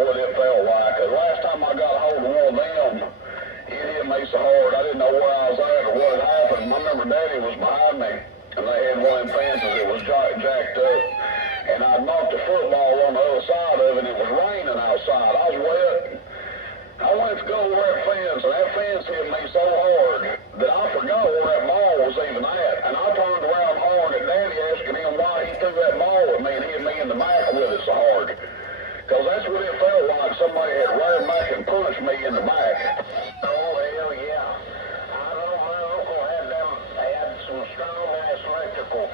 what it felt like. The last time I got a hold of one of them, it hit me so hard I didn't know where I was at or what had happened. I remember Daddy was behind me, and they had one of them fences that was jacked up. And I knocked the football on the other side of it, and it was raining outside. I was wet. I went to go over that fence, and that fence hit me so hard that I forgot where that ball was even at. And I turned around hard at Daddy asking him why he threw that ball at me and hit me in the back with it so hard. Because that's what it felt like. Somebody had ran back and punched me in the back. Oh, hell yeah. I know my uncle had some strong-ass electrical.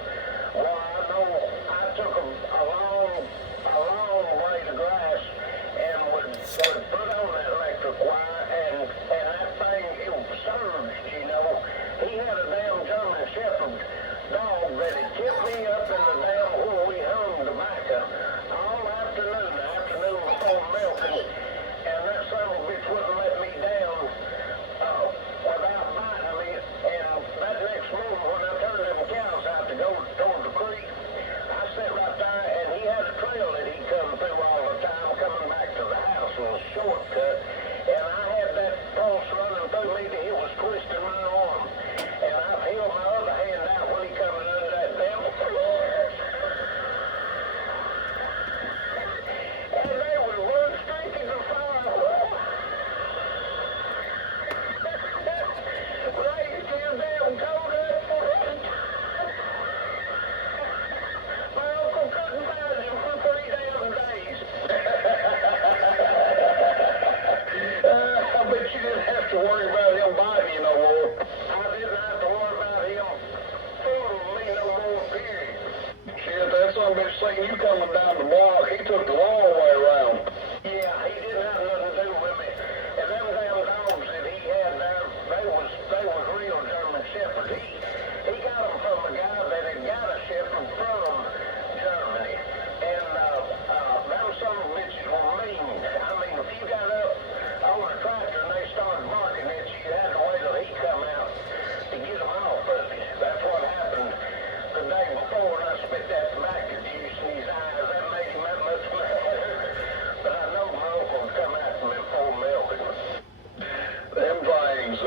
Well, I know I took a long blade of grass and would put on that electric wire, and that thing, it surged, you know. He had a damn German Shepherd dog that had kept me up in the damn where we hung tobacco all afternoon before milking, and that son of a bitch wouldn't let me down without biting me. And that next morning when I turned them cows out to go toward the creek, I sat right there, and he had a trail that he'd come through all the time coming back to the house. It was a shortcut, and I had that pulse running through me that it was twisting my arm. And I held my other hand out when he come under that damn and they would run straight to the fire. Raised his damn coat up. My uncle couldn't find him for 3 damn days. I bet you didn't have to worry about him biting you no more. I didn't have to worry about him fooling me no more, period. Shit, that son of a bitch seen you coming down the block. He took the long way around. Yeah, he didn't have nothing to do with me. And them damn dogs that he had there, they was real German Shepherd. He got them from a guy that had got a Shepherd from Germany. And them son of a bitches were mean. I mean, if you got up on a tractor and they started barking at you, you had to wait till he come out to get them off of you. That's what happened the day before when I spit that tobacco juice in his eyes. That made him that much mad. But I know my uncle would come after me before milking. Them things,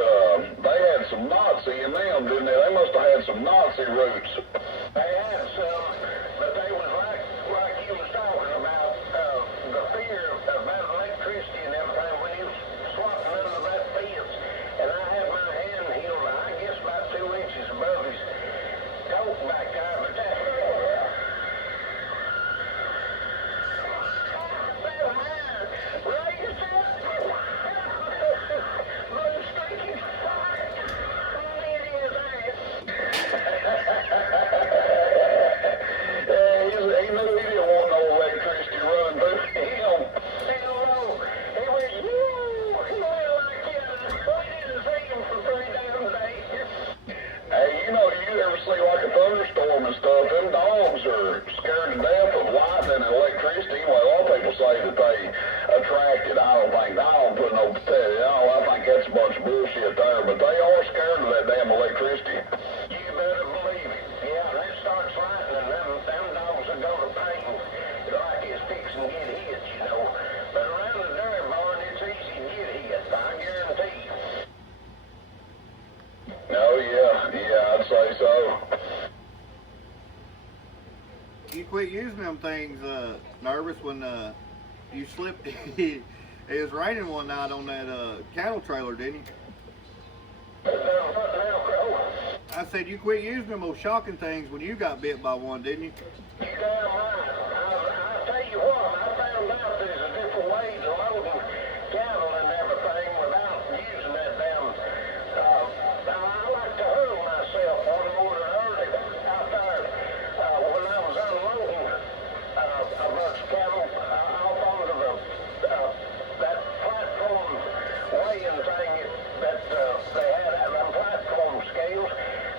they had some Nazi in them, didn't they? They must have had some Nazi roots. They had some, but they was like you was talking about, the fear about electricity and everything when he was swatting under that fence. And I had my hand healed, I guess about 2 inches above his coat back there, but that... He knew he didn't want no electricity running through him. Hell no. He went, he went like that. We didn't see him for 3 damn days. Hey, you know, you ever see like a thunderstorm and stuff, them dogs are scared to death of lightning and electricity. Well, a lot of people say that they attract it. I don't put no, I think that's a bunch of bullshit there, but they are scared of that damn electricity. You better believe it. Yeah, when it starts lightning, them dogs are going to paint like it's fixing to get hit, you know. But around the dairy barn, it's easy to get hit, I guarantee you. Oh, yeah, I'd say so. You quit using them things, Nervous, when you slipped. It was raining one night on that cattle trailer, didn't you? I said you quit using them old shocking things when you got bit by one, didn't you? You damn right. I'll tell you what, I found out there's a different ways of loading cattle and everything without using that damn... now, I like to hurl myself one morning early out there when I was unloading a bunch of cattle off onto that platform weighing thing that they had at them platform scales.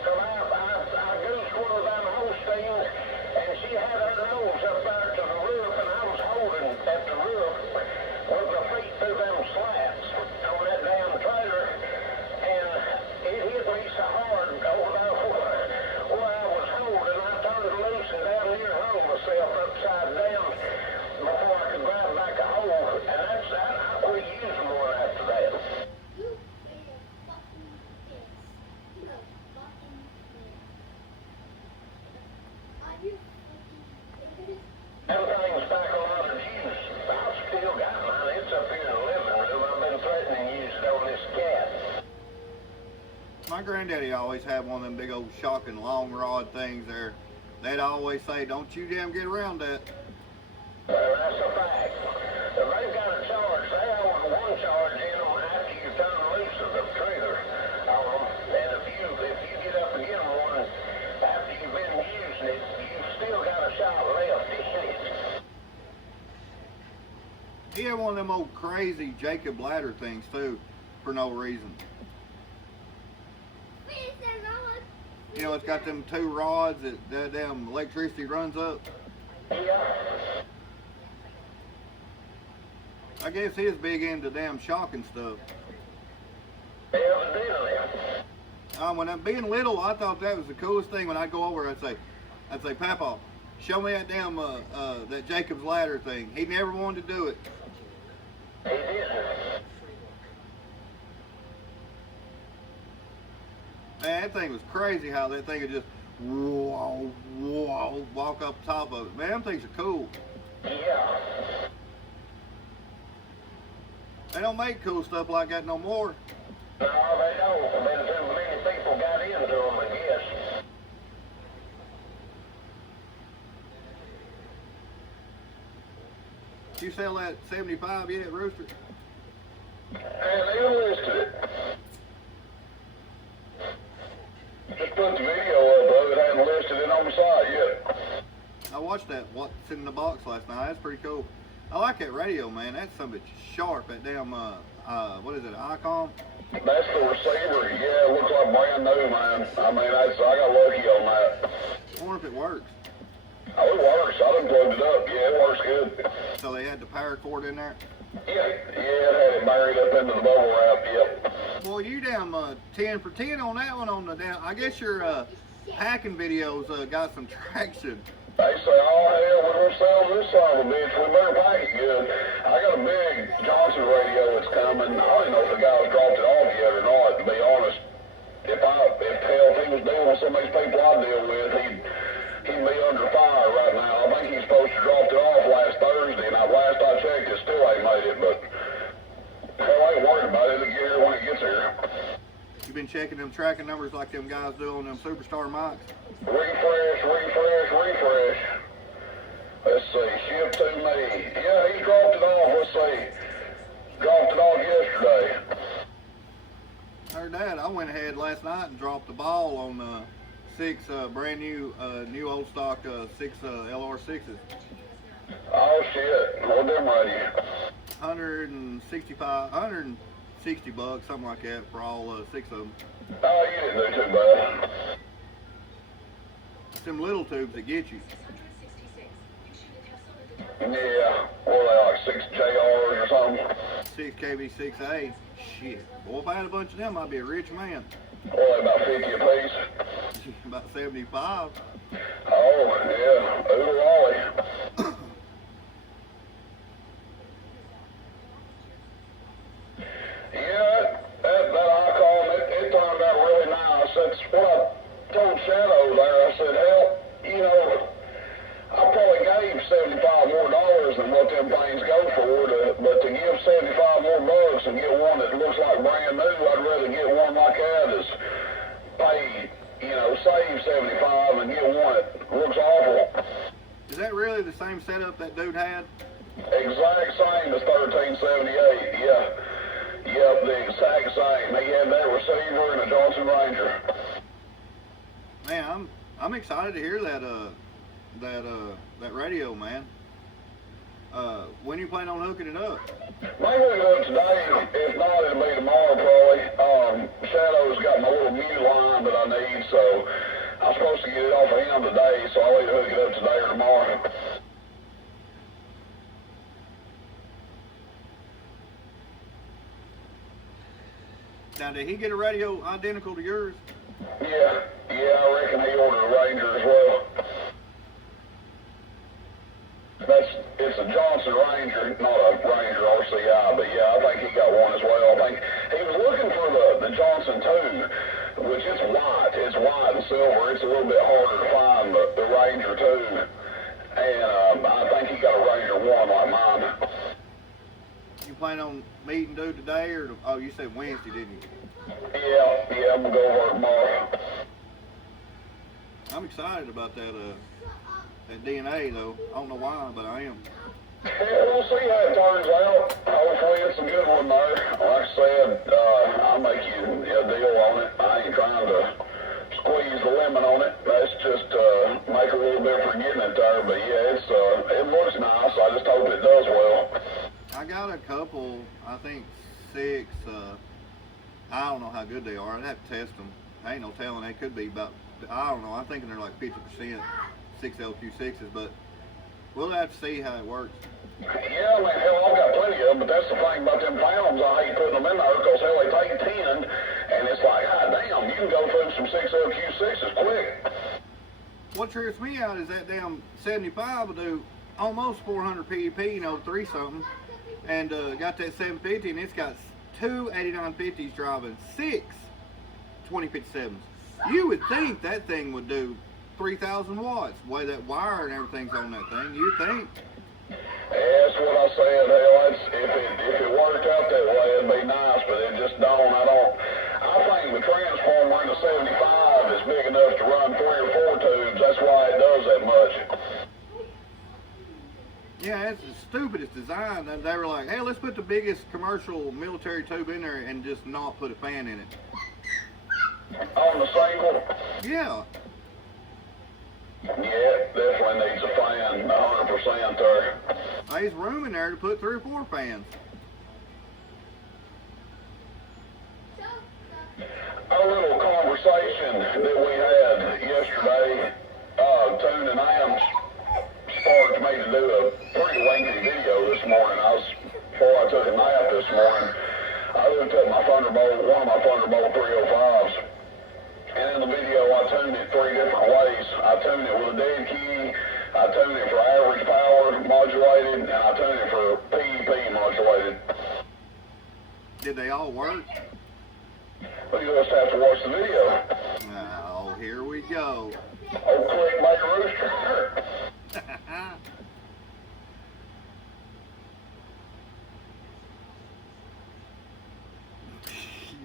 So I goosed one of them Holsteins, and she had her nose My granddaddy always had one of them big old shocking long rod things there. They'd always say, don't you damn get around that. Well, that's a fact. They've got a charge. They hold one charge in them after you turn loose of the trigger on them. And if you get up and get them one after you've been using it, you've still got a shot left in it. He had one of them old crazy Jacob ladder things too, for no reason. You know, it's got them two rods that damn electricity runs up. Yeah. I guess he was big into damn shocking stuff. Evidently. When I'm being little, I thought that was the coolest thing. When I'd go over, I'd say, Papa, show me that damn that Jacob's ladder thing. He never wanted to do it. He didn't. Man, that thing was crazy how that thing would just walk up top of it. Man, them things are cool. Yeah. They don't make cool stuff like that no more. No, they don't. Been too many people got into them, I guess. Did you sell that 75 yet, Rooster? And they listed it. Just put the video up of it, hadn't listed it on the site yet. I watched that What's in the Box last night. That's pretty cool. I like that radio, man. That's something sharp. That damn, what is it, Icon? That's the receiver. Yeah, it looks like brand new, man. I mean, I got lucky on that. I wonder if it works. Oh, it works. I done plugged it up. Yeah, it works good. So they had the power cord in there? Yeah, it had it buried up into the bubble wrap, yep. Boy, you damn 10 for 10 on that one on the damn. I guess your hacking videos got some traction. They say, oh, hell, we're going to sell this son of a bitch. We better pack it good. I got a big Johnson radio that's coming. I don't even know if the guy's dropped it off yet or not, to be honest. If he was dealing with some of these people I deal with, he'd be under fire right now. I think he's supposed to drop it off last Thursday, and last I checked, it still ain't made it, but hell, I ain't worried about it. It'll get here when it gets here. You been checking them tracking numbers like them guys do on them Superstar mics? Refresh. Let's see, ship to me. Yeah, he dropped it off. Let's see. Dropped it off yesterday. Heard that. I went ahead last night and dropped the ball on 6 brand new old stock 6 LR6s. Oh shit, what them ready? 160 bucks, something like that, for all 6 of them. Oh, you didn't do too bad. It's them little tubes that get you. Yeah, what are they, like 6 JRs or something? 6 KB6A. Shit. Boy, if I had a bunch of them, I'd be a rich man. What are they, about 50 apiece? About 75. Oh, yeah, oodle lolly. Yeah, that Icon, it turned out really nice. That's what I told Shadow there. I said, hell, you know, I probably gave $75 more than what them things go for, but to give 75 more bucks and get one that looks like brand new, I'd rather get one like that as pay, you know, save 75 and get one that looks awful. Is that really the same setup that dude had? Exact same as 1378, yeah. Yep, the exact same. He had that receiver and a Johnson Ranger. Man, I'm excited to hear that radio, man. When you plan on hooking it up? Maybe we'll do it today. If not, it'll be tomorrow probably. Shadow's got my little mute line that I need, so I'm supposed to get it off of him today, so I'll either hook it up today or tomorrow. Now, did he get a radio identical to yours? Yeah, I reckon he ordered a Ranger as well. It's a Johnson Ranger, not a Ranger RCI, but yeah, I think he got one as well. I think he was looking for the Johnson 2, which it's white and silver. It's a little bit harder to find the Ranger 2, and I think he got a Ranger 1 like mine. You plan on meeting dude today, or oh, you said Wednesday, didn't you? Yeah, I'm gonna go over tomorrow. I'm excited about that DNA though. I don't know why, but I am. Yeah, we'll see how it turns out. Hopefully it's a good one there. Like I said, I'll make you a deal on it. I ain't trying to squeeze the lemon on it. That's just make a little bit for getting it there. But yeah, it looks nice. I just hope it does well. I got a couple, I think 6. I don't know how good they are. I'd have to test them. I ain't no telling. They could be about, I don't know. I'm thinking they're like 50% 6 LQ6s, but we'll have to see how it works. Yeah, I mean, hell, I've got plenty of them, but that's the thing about them pounds. I hate putting them in there because, hell, they take 10, and it's like, God damn, you can go through some 6 LQ6s quick. What trips me out is that damn 75 will do almost 400 PEP, 3-something, and got that 750, and it's got 2 8950s driving 6 2057s. You would think that thing would do 3,000 watts, the way that wire and everything's on that thing. You'd think. Yeah, that's what I said. Hell, if it worked out that way, it'd be nice, but it just don't. I think the transformer in the 75 is big enough to run 3 or 4 tubes. That's why it does that much. Yeah, it's the stupidest design. And they were like, hey, let's put the biggest commercial military tube in there and just not put a fan in it. On the single? Yeah. Yeah, it definitely needs a fan, 100% there. There's room in there to put 3 or 4 fans. Our little conversation that we had yesterday, Tune and Amps sparked me to do a pretty lengthy video this morning. Before I took a nap this morning, I looked at my Thunderbolt, one of my Thunderbolt 305s. And in the video, I tuned it 3 different ways. I tuned it with a dead key, I tuned it for average power modulated, and I tuned it for PEP modulated. Did they all work? Well, you just have to watch the video. Oh, here we go. Oh, clickbait rooster.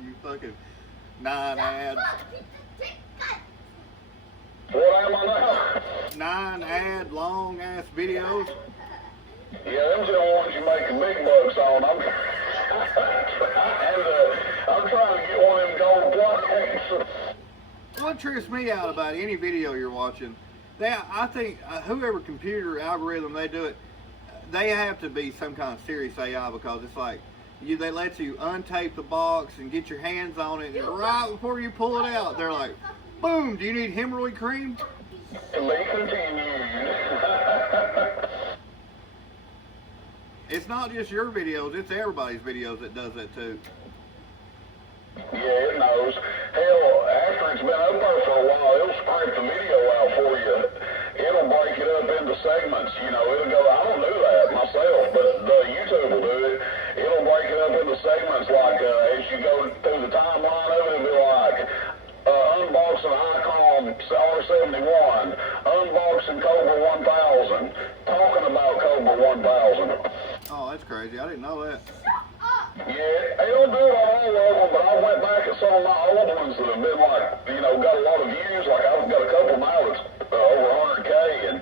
You fucking 9 ads. What am I now? 9 ad long ass videos. Yeah, them's the ones you make the big bucks on. I'm trying to get one of them gold plaques. What trips me out about any video you're watching, I think whoever computer algorithm they do it, they have to be some kind of serious AI, because it's like they let you untape the box and get your hands on it, and right before you pull it out, they're like, boom, do you need hemorrhoid cream? To be continued. It's not just your videos, it's everybody's videos that does that too. Yeah, it knows. Hell, after it's been up there for a while, it'll scrape the video out for you. It'll break it up into segments. It'll go, I don't do that myself, but YouTube will do it. It'll break it up into segments, like as you go through the timeline of it, it'll be like unboxing Icom R71, unboxing Cobra 1000, talking about Cobra 1000. Oh, that's crazy. I didn't know that. Yeah, it'll do it on all of them, but I went back at some of my old ones that have been like, got a lot of views. Like I've got a couple now that's over 100K, and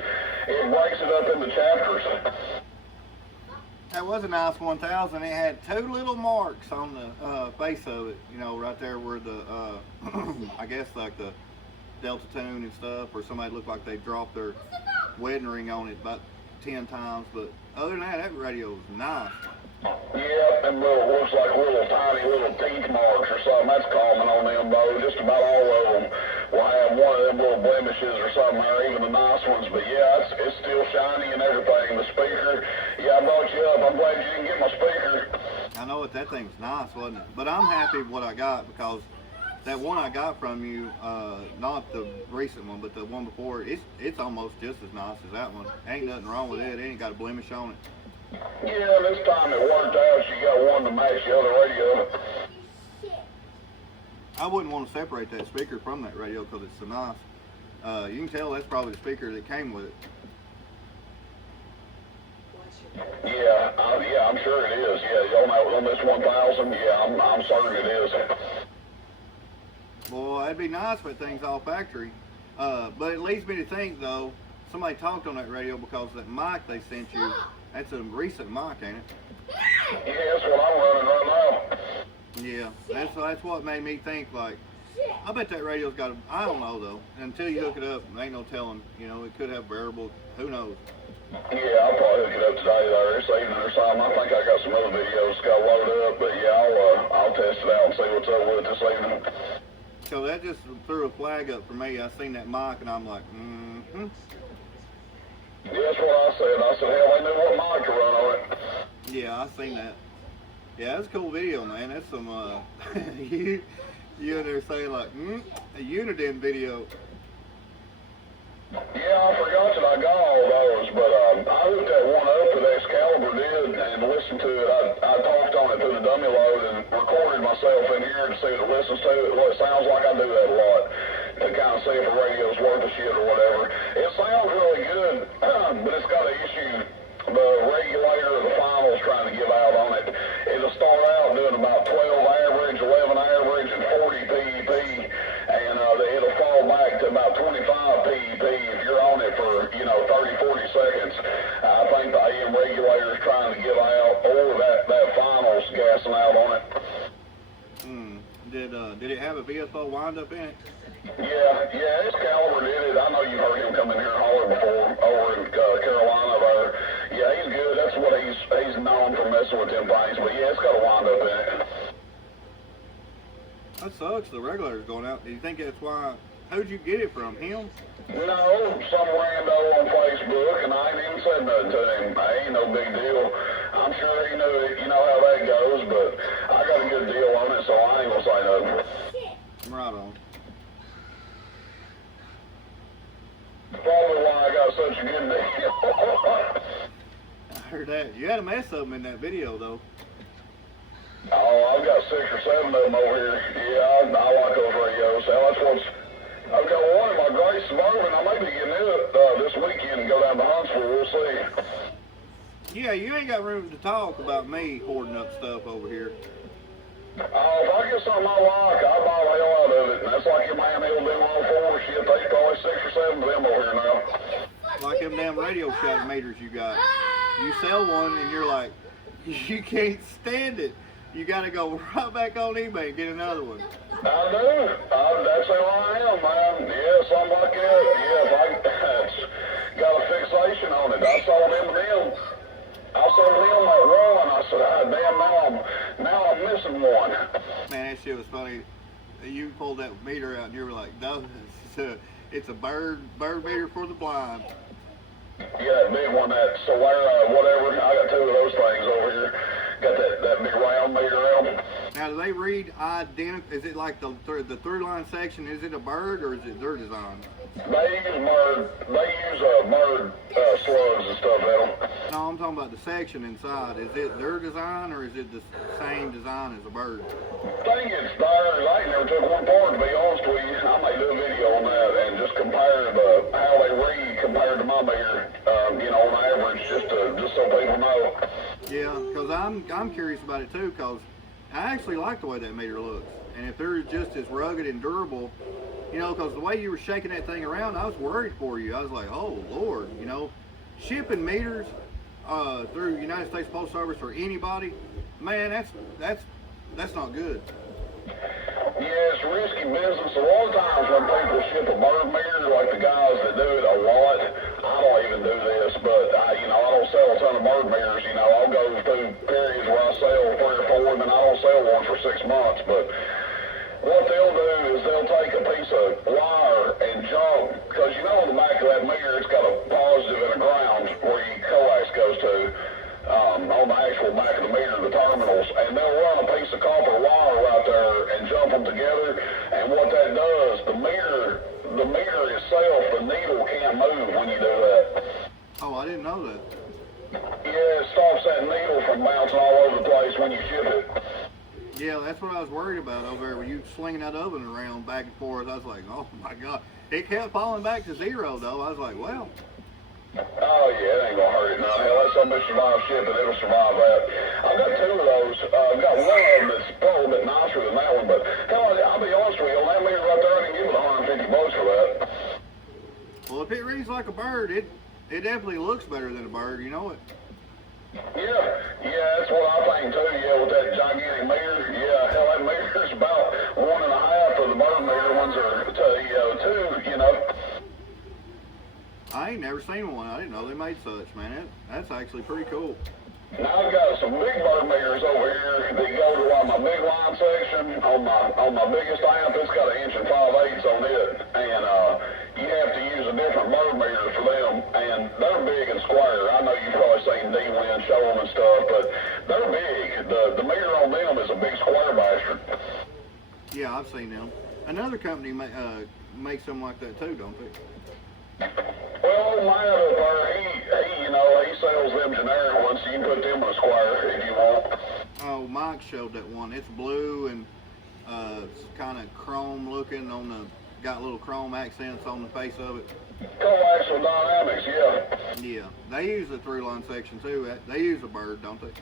it breaks it up into chapters. That was a nice 1000. It had 2 little marks on the face of it, right there where the, I guess like the Delta tune and stuff, or somebody looked like they dropped their wedding ring on it about 10 times. But other than that radio was nice. Yeah, them looks like tiny little teeth marks or something. That's common on them, though. Just about all of them will have one of them little blemishes or something, or even the nice ones. But yeah, it's still shiny and everything. The speaker, yeah, I brought you up. I'm glad you didn't get my speaker. I know that thing's nice, wasn't it? But I'm happy with what I got, because that one I got from you, not the recent one, but the one before, it's almost just as nice as that one. Ain't nothing wrong with it. It ain't got a blemish on it. Yeah, this time it worked out. You got one to match the other radio. I wouldn't want to separate that speaker from that radio because it's so nice. You can tell that's probably the speaker that came with it. Yeah, I'm sure it is. Yeah, on this 1000, yeah, I'm certain it is. Well, that'd be nice if things all factory. But it leads me to think, though, somebody talked on that radio because that mic they sent you, that's a recent mic, ain't it? Yeah, that's what I'm running right now. Yeah, that's what made me think, like, I bet that radio's got a, I don't know, though. Until you hook it up, ain't no telling. You know, it could have variable, who knows. Yeah, I'll probably hook it up today or this evening or something. I think I got some other videos got loaded up, but yeah, I'll test it out and see what's up with it this evening. So that just threw a flag up for me. I seen that mic and I'm like, mm-hmm. Yeah, that's what I said. I said, hell, they knew what mic to run on it. Yeah, I seen that. Yeah, that's a cool video, man. That's some, you in there saying like, a Uniden video. Yeah, I forgot that I got all those, but I hooked that one up that Excalibur did and listened to it. I talked on it through the dummy load and recorded myself in here to see what it listens to. Well, it sounds like I do that a lot to kind of see if the radio's worth a shit or whatever. It sounds really good, but it's got an issue. The regulator of the finals trying to give out on it. It'll start out doing about 12 average, 11 average, and 40 PEP, and it'll fall back to about 25 PEP if you're on it for, 30, 40 seconds. I think the AM regulator is trying to give out, or that finals gassing out on it. Did it have a VFO windup in it? Yeah, Excalibur did it. I know you've heard him come in here and holler before over in Carolina there. Yeah, he's good. That's what he's known for messing with them things. But yeah, it's got a windup in it. That sucks. The regulator's going out. Do you think that's why? Who'd you get it from? Him? No, some rando on Facebook, and I ain't even said nothing to him. Ain't no big deal. I'm sure he knew it. You know how that goes, but I got a good deal on it, so I ain't gonna say nothing. Right on. Probably why I got such a good deal. I heard that. You had a mess of them in that video, though. Oh, I've got 6 or 7 of them over here. Yeah, I like those radios. That's what's. I've got one in my gray Suburban. I may be getting it this weekend and go down to Huntsville. We'll see. Yeah, you ain't got room to talk about me hoarding up stuff over here. If I get something I like, I buy the hell out of it. And that's like your man Hill D104 shit. There's probably 6 or 7 of them over here now. Like them damn Radio Shack meters you got. You sell one and you're like, you can't stand it. You got to go right back on eBay and get another one. I do. That's how I am, man. Yeah, something like that. Yeah, it's got a fixation on it. I sold him that one. I said, damn, now I'm missing one. Man, that shit was funny. You pulled that meter out and you were like, no, it's a bird meter for the blind. Yeah, that big one, that Solera, whatever. I got 2 of those things over here. Got that big round meter out. Now, do they read identical? Is it like the through line section? Is it a bird or is it their design? They use bird slugs and stuff in them. No, I'm talking about the section inside. Is it their design or is it the same design as a bird? I think it's theirs. I ain't never took one part, to be honest with you. I may do a video on that and just compare how they read compared to my meter, on average, just so people know. Yeah, because I'm curious about it too, because I actually like the way that meter looks. And if they're just as rugged and durable, because the way you were shaking that thing around, I was worried for you. I was like, oh Lord, shipping meters through United States Postal Service or anybody, man, that's not good. Yeah, it's risky business. A lot of times when people ship a bird meter, like the guys that do it a lot, I don't even do this, but I don't sell a ton of bird meters. I'll go through periods where I sell 3 or 4, and then I don't sell one for 6 months. But what they'll do is they'll take a piece of wire and jump, because on the back of that meter, it's got a positive and a ground where your coax goes to. On the actual back of the meter, the terminals, and they'll run a piece of copper wire right there and jump them together. And what that does, the meter itself, the needle can't move when you do that. Oh, I didn't know that. Yeah, it stops that needle from bouncing all over the place when you ship it. Yeah, that's what I was worried about over there. When you slinging that oven around back and forth, I was like, oh my God. It kept falling back to 0 though. I was like, well, Oh yeah, it ain't gonna hurt it now. Hell, that's something that survives shipping. It'll survive that. I've got two of those. I've got one of them that's probably a bit nicer than that one, but hell, I'll be honest with you, on that meter right there, I didn't give it $150 for that. Well, if it reads like a bird, it definitely looks better than a bird. You know it. Yeah, that's what I think too. Yeah, with that gigantic meter. Yeah, hell, that meter's about 1.5 of the bird meter ones are two. You know. I ain't never seen one. I didn't know they made such, man. That's actually pretty cool. Now I've got some big bird meters over here that go to like my big line section on my biggest amp. It's got 1 5/8 on it, and you have to use a different bird meter for them, and they're big and square. I know you've probably seen D-Win show them and stuff, but they're big. The meter on them is a big square bastard. Yeah, I've seen them. Another company makes something like that too, don't they? Well, old man up there, he sells them generic ones, so you can put them in a square if you want. Oh, Mike showed that one. It's blue and it's kind of chrome looking got little chrome accents on the face of it. Coaxial Dynamics, yeah. Yeah, they use the through line section too. They use a bird, don't they?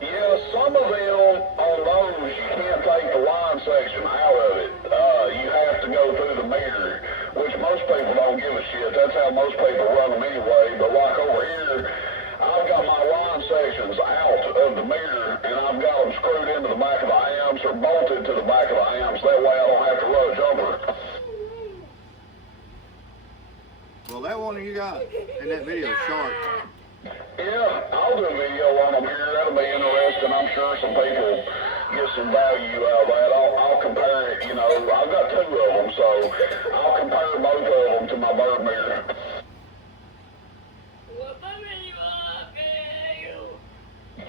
Yeah, some of them on those you can't take the line section out of it. You have to go through the meter, which most people don't give a shit. That's how most people run them anyway. But like over here, I've got my line sections out of the meter, and I've got them screwed into the back of the amps or bolted to the back of the amps. That way I don't have to run a jumper. Well, that one you got in that video is sharp. Yeah, I'll do a video on them here. That'll be interesting. I'm sure some people get some value out of that. I'll compare it, I've got two of them, so I'll compare both of them to my bird meter.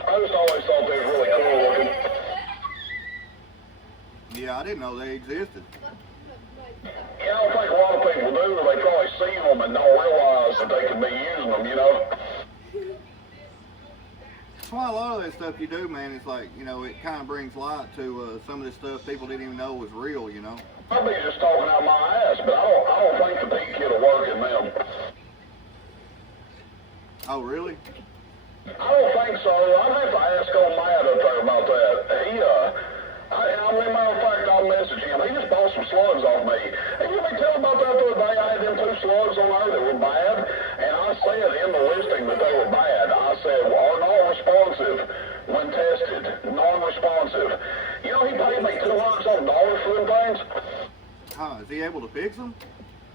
I just always thought they was really cool looking. Yeah, I didn't know they existed. Yeah, I don't think a lot of people do. They probably see them and don't realize that they could be using them, That's why a lot of that stuff you do, man, it's like, it kind of brings light to some of this stuff people didn't even know was real, I'll be just talking out my ass, but I don't think the Pete kit will work in them. Oh, really? I don't think so. I'd have to ask old Matt up there about that. Matter of fact, I'll message him. He just bought some slugs off me. And you may tell about that the other day. I had them 2 slugs on there that were bad, and I said in the listing that they were bad. I said, are non-responsive when tested. Non-responsive. He paid me $200 for them things. Huh, is he able to fix them?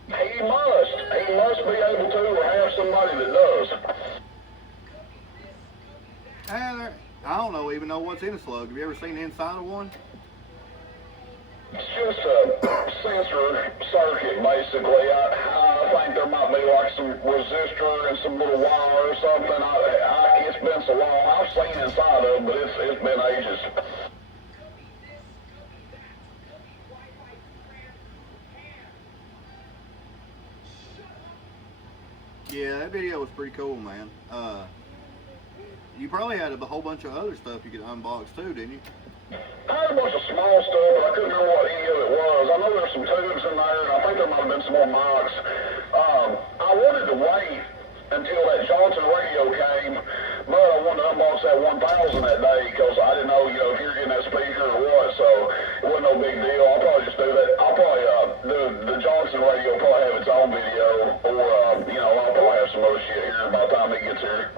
He must. He must be able to, or have somebody that does. I don't even know what's in a slug. Have you ever seen the inside of one? It's just a sensor circuit, basically. I think there might be like some resistor and some little wire or something. It's been so long. I've seen inside of them, but it's been ages. Yeah, that video was pretty cool, man. You probably had a whole bunch of other stuff you could unbox too, didn't you? I had a bunch of small stuff, but I couldn't remember what any of it was. I know there's some tubes in there, and I think there might have been some more mics. I wanted to wait until that Johnson radio came, but I wanted to unbox that 1000 that day because I didn't know, if you're getting that speaker or what, so it wasn't no big deal. I'll probably just do that. I'll probably, the Johnson radio will probably have its own video, or, I'll probably have some other shit here by the time it gets here.